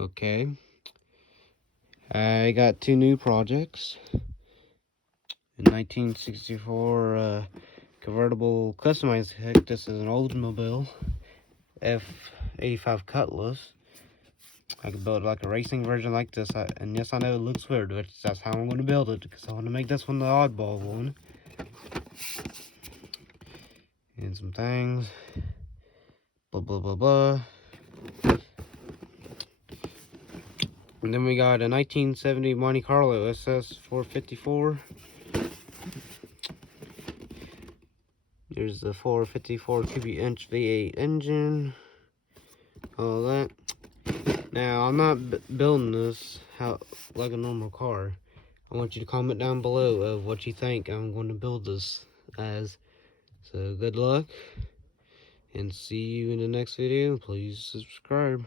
Okay, I got two new projects. In 1964 convertible customized heck. This is an Oldsmobile F85 Cutlass. I could build like a racing version like this, and yes, I know it looks weird, but that's how I'm going to build it, because I want to make this one the oddball one. And some things, blah blah blah blah. And then we got a 1970 Monte Carlo SS 454. There's the 454 cubic inch V8 engine, all that. Now, I'm not building this like a normal car. I want you to comment down below of what you think I'm going to build this as. So, good luck, and see you in the next video. Please subscribe.